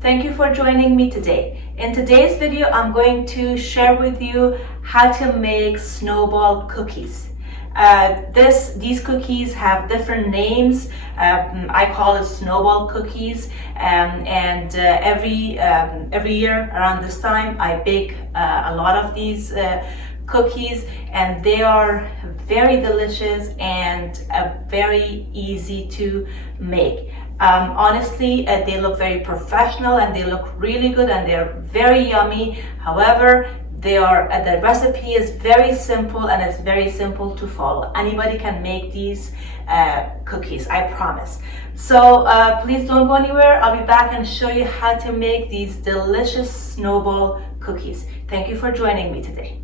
Thank you for joining me today. In today's video, I'm going to share with you how to make Snowball cookies. These cookies have different names. I call it Snowball cookies, and every year around this time I bake a lot of these cookies, and they are very delicious and very easy to make. Honestly, they look very professional and they look really good and they're very yummy. However, the recipe is very simple and it's very simple to follow. Anybody can make these cookies, I promise. So please don't go anywhere. I'll be back and show you how to make these delicious Snowball cookies. Thank you for joining me today.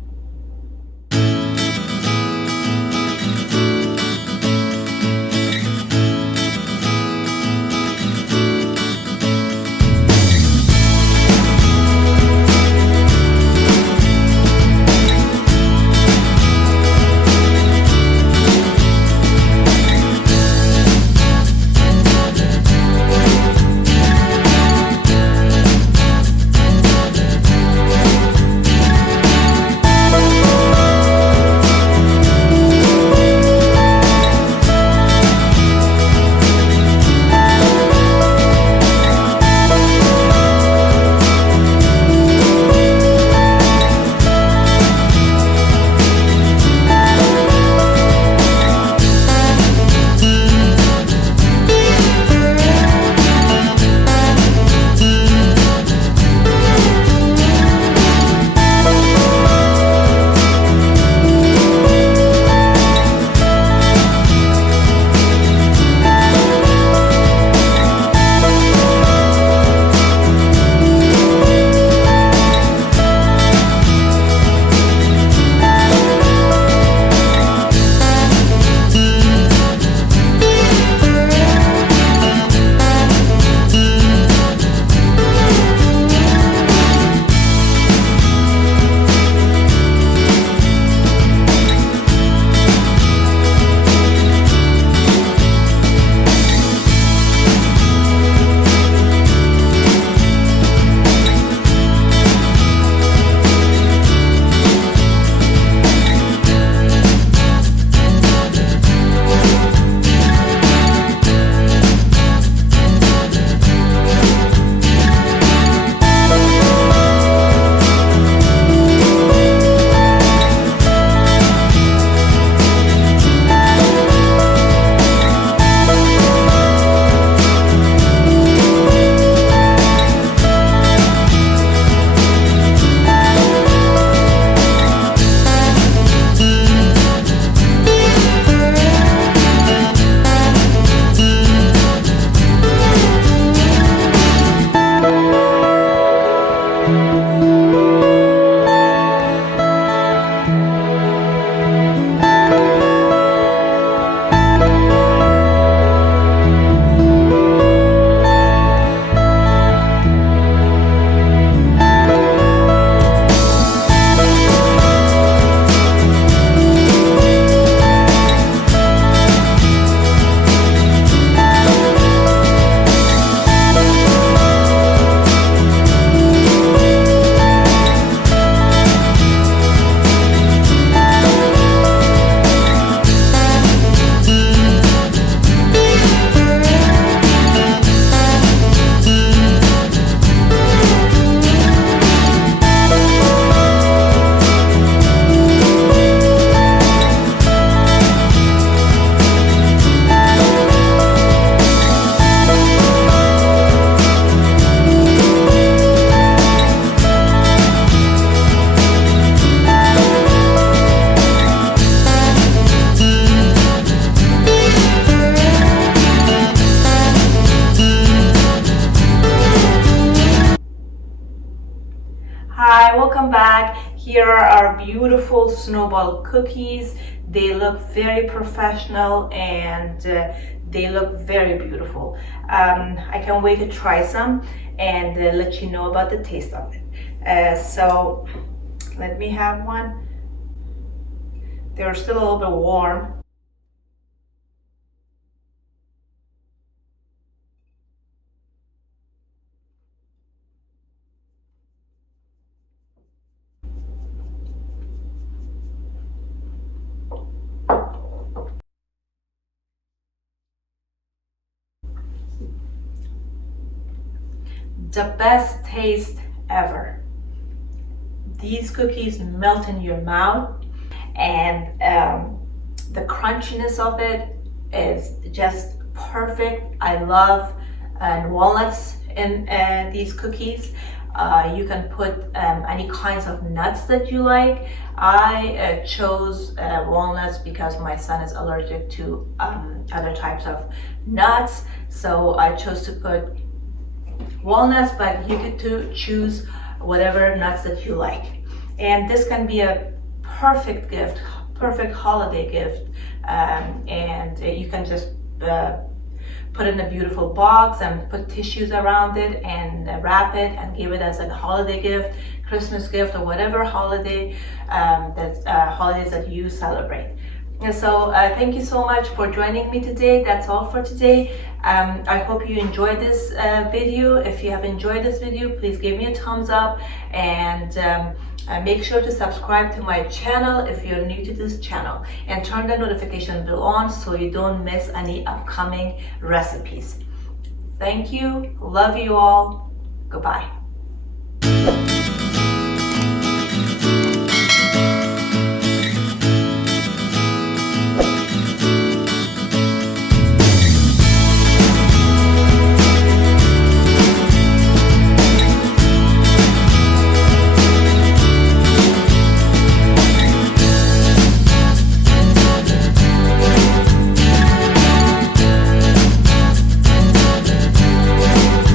Hi, welcome back. Here are our beautiful Snowball cookies. They look very professional and they look very beautiful. I can't wait to try some and let you know about the taste of it. So let me have one. They're still a little bit warm. the best taste ever. These cookies melt in your mouth, and the crunchiness of it is just perfect. I love walnuts in these cookies. You can put any kinds of nuts that you like. I chose walnuts because my son is allergic to other types of nuts, so I chose to put walnuts, but you get to choose whatever nuts that you like. And this can be a perfect gift, perfect holiday gift, and you can just put it in a beautiful box and put tissues around it and wrap it and give it as a holiday gift, Christmas gift, or whatever holidays that you celebrate. And so thank you so much for joining me today. That's all for today. I hope you enjoyed this video. If you have enjoyed this video, please give me a thumbs up, and make sure to subscribe to my channel if you're new to this channel, and turn the notification bell on so you don't miss any upcoming recipes. Thank you. Love you all. Goodbye.